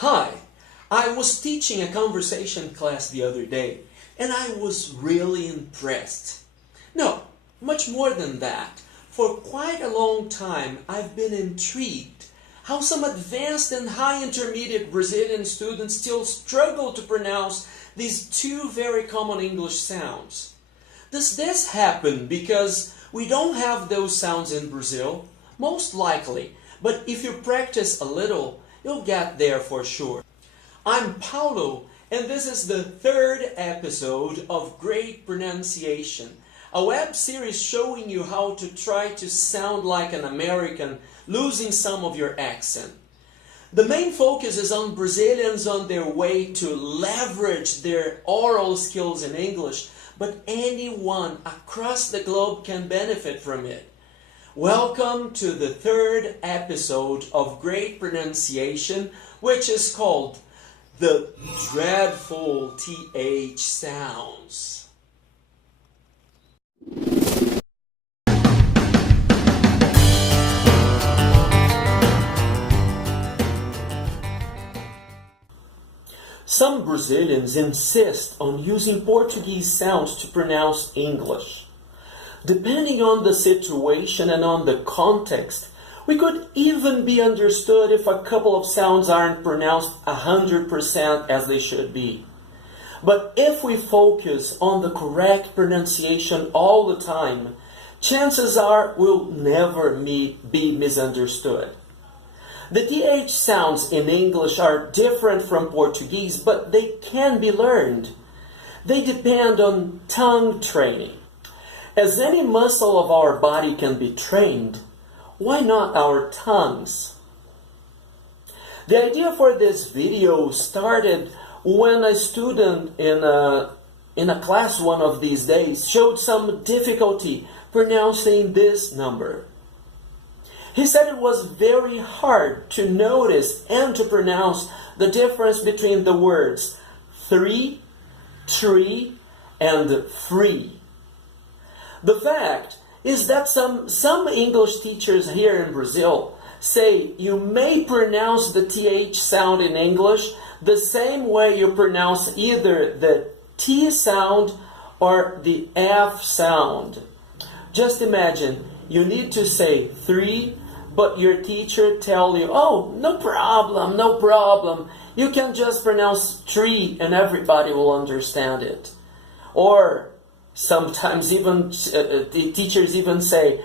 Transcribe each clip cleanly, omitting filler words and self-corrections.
Hi, I was teaching a conversation class the other day, and I was really impressed. No, much more than that. For quite a long time, I've been intrigued how some advanced and high intermediate Brazilian students still struggle to pronounce these two very common English sounds. Does this happen because we don't have those sounds in Brazil? Most likely, but if you practice a little, you'll get there for sure. I'm Paulo, and this is the third episode of Great Pronunciation, a web series showing you how to try to sound like an American, losing some of your accent. The main focus is on Brazilians on their way to leverage their oral skills in English, but anyone across the globe can benefit from it. Welcome to the third episode of Great Pronunciation, which is called The Dreadful TH Sounds. Some Brazilians insist on using Portuguese sounds to pronounce English. Depending on the situation and on the context, we could even be understood if a couple of sounds aren't pronounced 100% as they should be. But if we focus on the correct pronunciation all the time, chances are we'll never be misunderstood. The TH sounds in English are different from Portuguese, but they can be learned. They depend on tongue training. As any muscle of our body can be trained, why not our tongues? The idea for this video started when a student in a class one of these days showed some difficulty pronouncing this number. He said it was very hard to notice and to pronounce the difference between the words three, tree, and free. The fact is that some English teachers here in Brazil say you may pronounce the TH sound in English the same way you pronounce either the T sound or the F sound. Just imagine, you need to say three, but your teacher tell you, oh, no problem. You can just pronounce tree and everybody will understand it. Or sometimes even the teachers even say,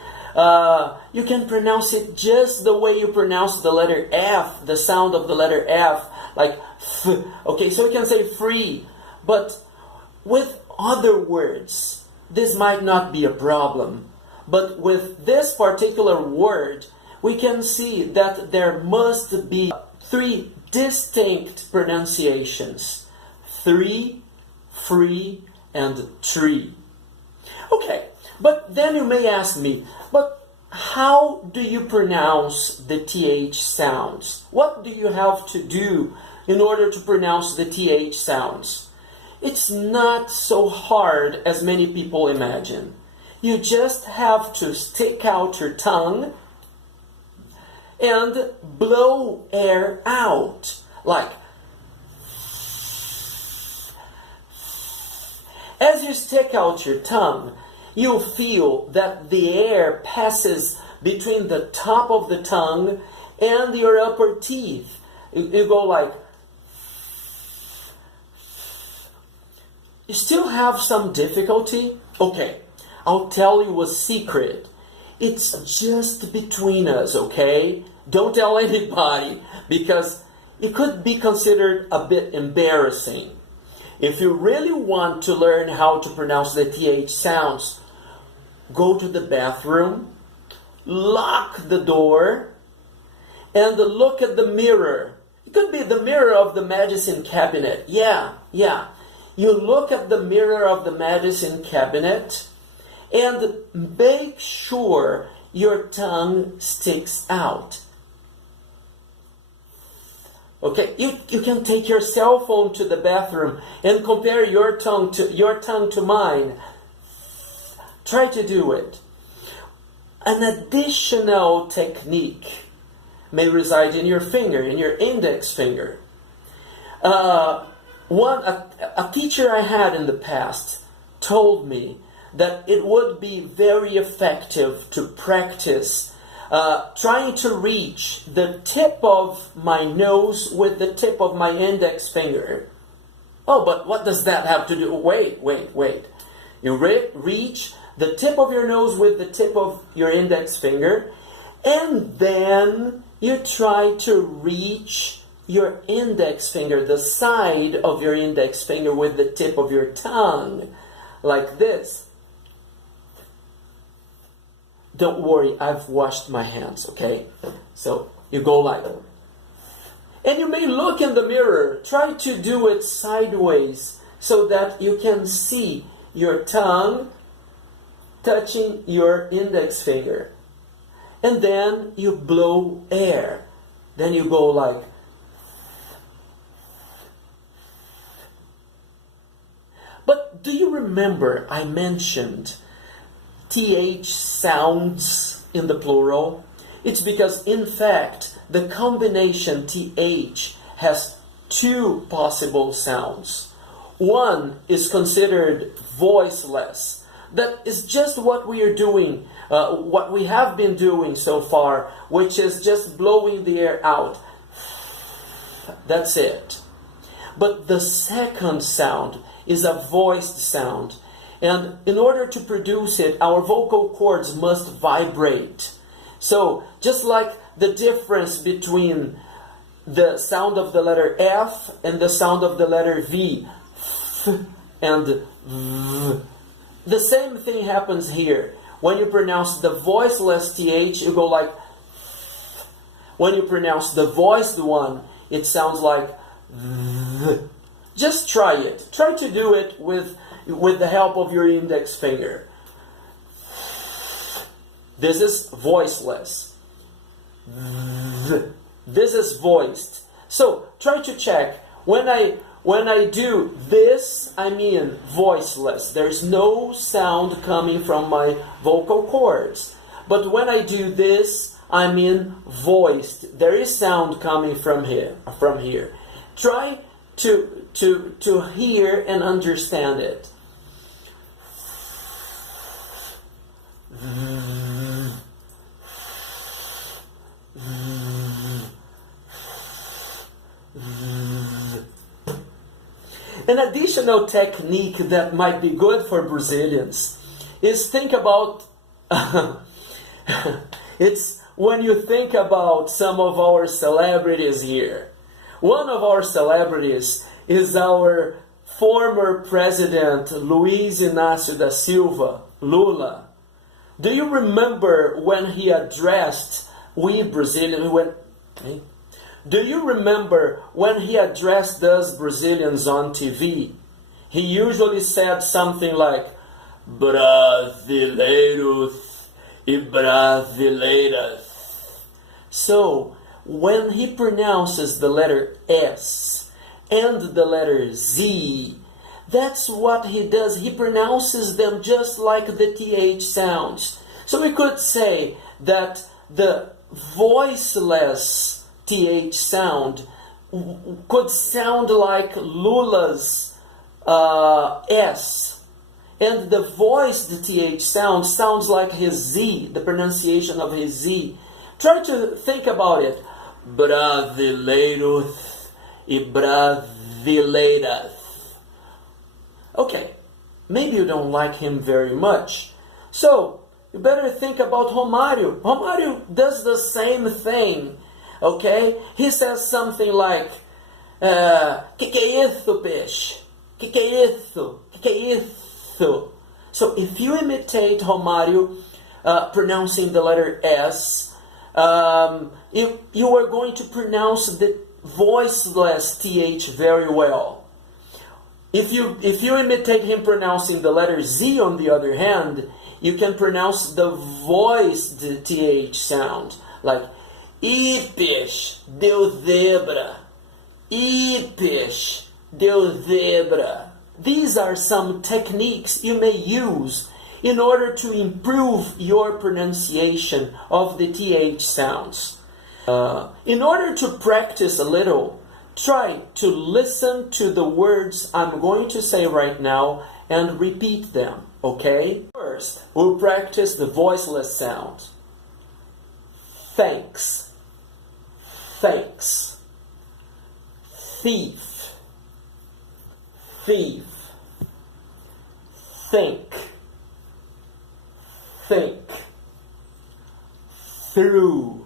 you can pronounce it just the way you pronounce the letter F, the sound of the letter F, like f. Okay, so you can say free, but with other words, this might not be a problem. But with this particular word, we can see that there must be three distinct pronunciations: three, free, and tree. Okay, but then you may ask me, but how do you pronounce the TH sounds? What do you have to do in order to pronounce the TH sounds? It's not so hard as many people imagine. You just have to stick out your tongue and blow air out, like. As you stick out your tongue, you'll feel that the air passes between the top of the tongue and your upper teeth. You go like. You still have some difficulty? Okay, I'll tell you a secret. It's just between us, okay? Don't tell anybody, because it could be considered a bit embarrassing. If you really want to learn how to pronounce the TH sounds, go to the bathroom, lock the door, and look at the mirror. It could be the mirror of the medicine cabinet. Yeah. You look at the mirror of the medicine cabinet and make sure your tongue sticks out. Okay, you can take your cell phone to the bathroom and compare your tongue to mine. Try to do it. An additional technique may reside in your finger, in your index finger. A teacher I had in the past told me that it would be very effective to practice trying to reach the tip of my nose with the tip of my index finger. Oh, but what does that have to do? Wait. You reach the tip of your nose with the tip of your index finger, and then you try to reach your index finger, the side of your index finger, with the tip of your tongue, like this. Don't worry, I've washed my hands, okay? So you go like that. And you may look in the mirror. Try to do it sideways so that you can see your tongue touching your index finger. And then you blow air. Then you go like. But do you remember I mentioned TH sounds in the plural? It's because, in fact, the combination TH has two possible sounds. One is considered voiceless. That is just what we are doing, what we have been doing so far, which is just blowing the air out. That's it. But the second sound is a voiced sound. And in order to produce it, our vocal cords must vibrate. So, just like the difference between the sound of the letter F and the sound of the letter V, F and V, the same thing happens here. When you pronounce the voiceless TH, you go like. When you pronounce the voiced one, it sounds like. Just try it. Try to do it with the help of your index finger. This is voiceless. This is voiced. So try to check. When I do this, I mean voiceless. There's no sound coming from my vocal cords. But when I do this, I mean voiced. There is sound coming from here. Try to hear and understand it. An additional technique that might be good for Brazilians is think about it's when you think about some of our celebrities here. One of our celebrities is our former president, Luiz Inácio da Silva, Lula. Do you remember when he addressed we Brazilians? Do you remember when he addressed us Brazilians on TV? He usually said something like, Brasileiros e brasileiras. So, when he pronounces the letter S and the letter Z, that's what he does. He pronounces them just like the TH sounds. So we could say that the voiceless TH sound could sound like Lula's S. And the voiced TH sound sounds like his Z, the pronunciation of his Z. Try to think about it. Brasileiros e brasileiras. Okay, maybe you don't like him very much. So, you better think about Romário. Romário does the same thing. Okay? He says something like, que é isso, peixe? Que é isso? Que é isso? So, if you imitate Romário pronouncing the letter S, you are going to pronounce the voiceless TH very well. If you imitate him pronouncing the letter Z, on the other hand, you can pronounce the voiced TH sound, like Ipes deu zebra, Ipes deu zebra. These are some techniques you may use in order to improve your pronunciation of the TH sounds. In order to practice a little, Try to listen to the words I'm going to say right now and repeat them, okay? First, we'll practice the voiceless sound. Thanks, thanks. Thief, thief. Think, think. Through,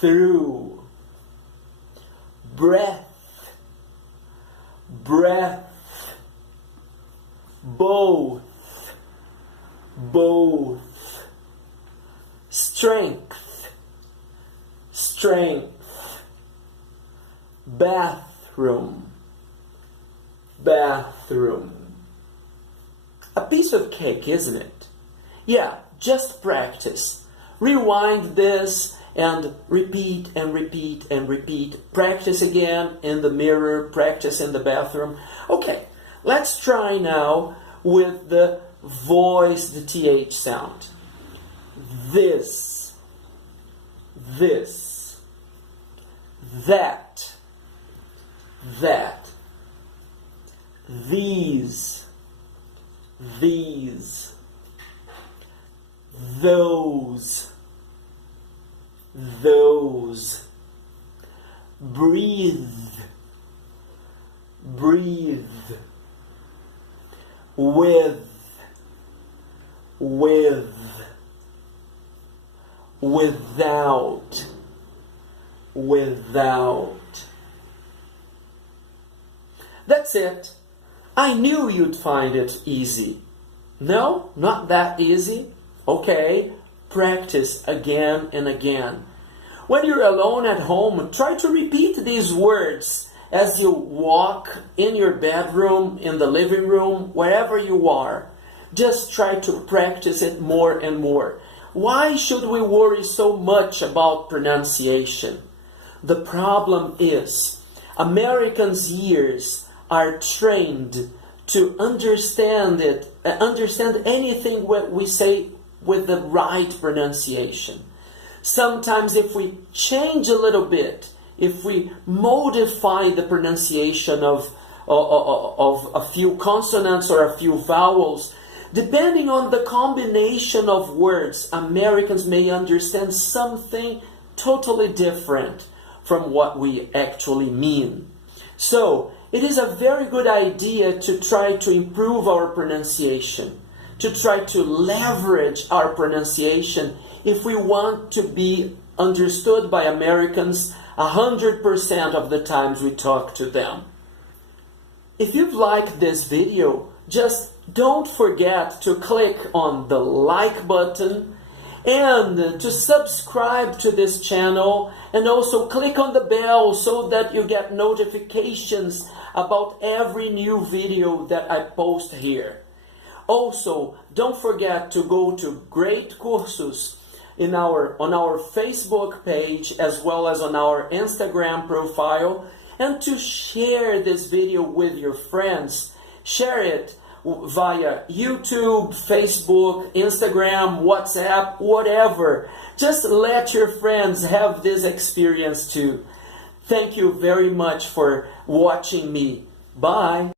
through. Breath, breath. Both, both. Strength, strength. Bathroom, bathroom. A piece of cake, isn't it? Yeah, just practice. Rewind this and repeat and repeat and repeat. Practice again in the mirror, practice in the bathroom. Okay, let's try now with the voice, the TH sound. This, this, that, that, these, these, those, those. Breathe, breathe. With, without, without. That's it. I knew you'd find it easy. No, not that easy. Okay, practice again and again. When you're alone at home, try to repeat these words as you walk in your bedroom, in the living room, wherever you are. Just try to practice it more and more. Why should we worry so much about pronunciation? The problem is, Americans' ears are trained to understand anything we say with the right pronunciation. Sometimes if we change a little bit, if we modify the pronunciation of a few consonants or a few vowels, depending on the combination of words, Americans may understand something totally different from what we actually mean. So, it is a very good idea to try to improve our pronunciation, to try to leverage our pronunciation if we want to be understood by Americans 100% of the times we talk to them. If you've liked this video, just don't forget to click on the like button and to subscribe to this channel, and also click on the bell so that you get notifications about every new video that I post here. Also, don't forget to go to Great Cursos on our Facebook page as well as on our Instagram profile, and to share this video with your friends. Share it via YouTube, Facebook, Instagram, WhatsApp, whatever. Just let your friends have this experience too. Thank you very much for watching me. Bye.